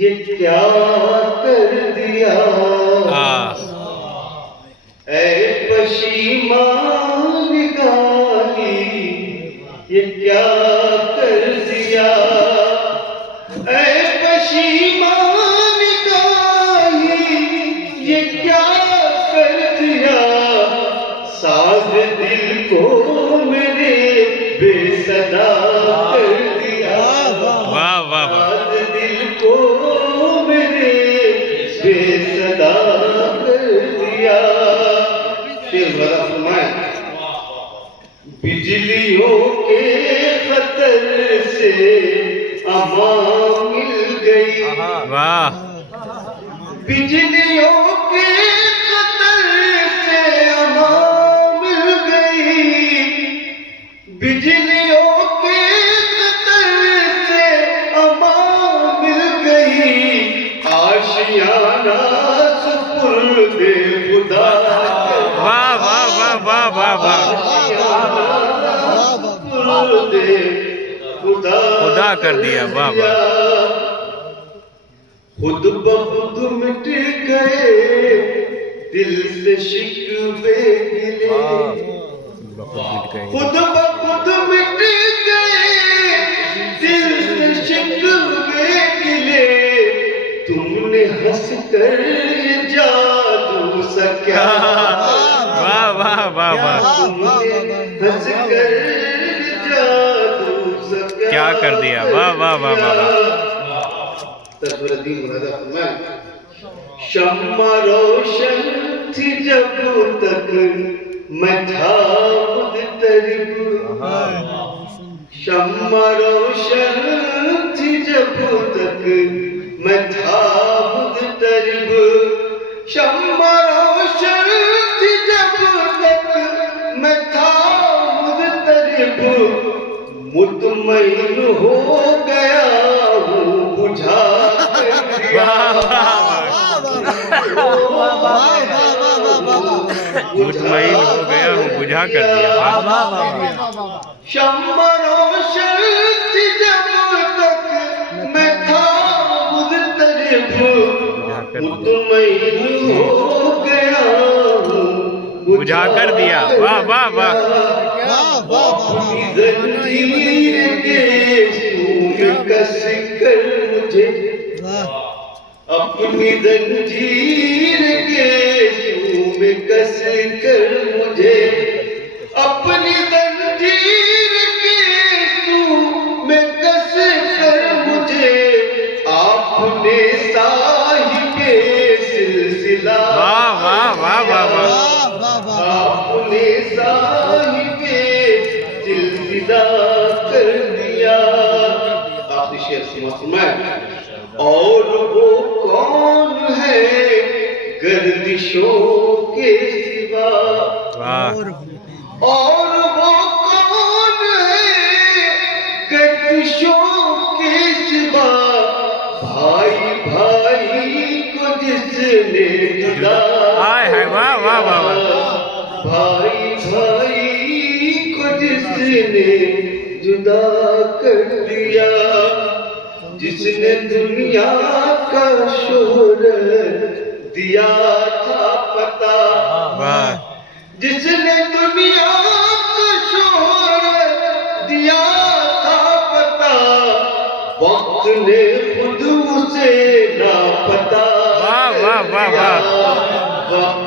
یہ کیا کر دیا اے پشیمان نگاہی، یہ کیا کر دیا اے پشیمان نگاہی، یہ کیا کر دیا ساز دل کو میرے بے صدا کر دیا، ساز دل کو میرے بے صدا کر دیا۔ شیر بڑا فرمائے، بجلیوں کے خطر سے امان مل گئی، بجلیوں کے خطر سے امان مل گئی، بجلیوں کے خطر سے امان مل گئی، آشیانہ سپرد خدا، خدا کر دیا۔ خود بخود مٹ گئے دل سے شکوے گلے، خود بخود مٹ گئے دل سے شکوے گلے، تم نے ہنس کر یہ جادو سا کیا، تم نے ہنس کر یہ جادو سا کیا کر دیا۔ تسوردین مرادہ فرمائے، شمع روشن تھی جب تک میں تھا مضطرب، شمع روشن تھی جب تک میں تھا مضطرب، شمع روشن تھی جب تک میں تھا مضطرب، مطمئن ہو گیا ہوں بجھا کر دیا، مطمئن ہو گیا ہوں بجھا کر دیا۔ شمع روشن تھی جب تک میں تھا مضطرب، مطمئن ہو گیا ہوں بجھا کر دیا۔ اپنی زنجیر کے سوگ کس کر مجھے، اپنی زنجیر کے سوگ کس کر مجھے، اپنی زنجیر کے سوگ کس کر مجھے، آپ نے صاحب سلسلہ، آپ نے صاحب سلسلہ کر دیا۔ آخری شعر سمائے، اور وہ کون ہے گردشوں کے سوا، اور وہ کون ہے گردشوں کے سوا، بھائی بھائی کو جس نے جدا، بھائی بھائی کو جس نے جدا کر دیا، جس نے دنیا کا شہرت دیا تھا پتا، جس نے دنیا کا شہرت دیا تھا پتا، وقت نے خود اسے لاپتا کر دیا، وقت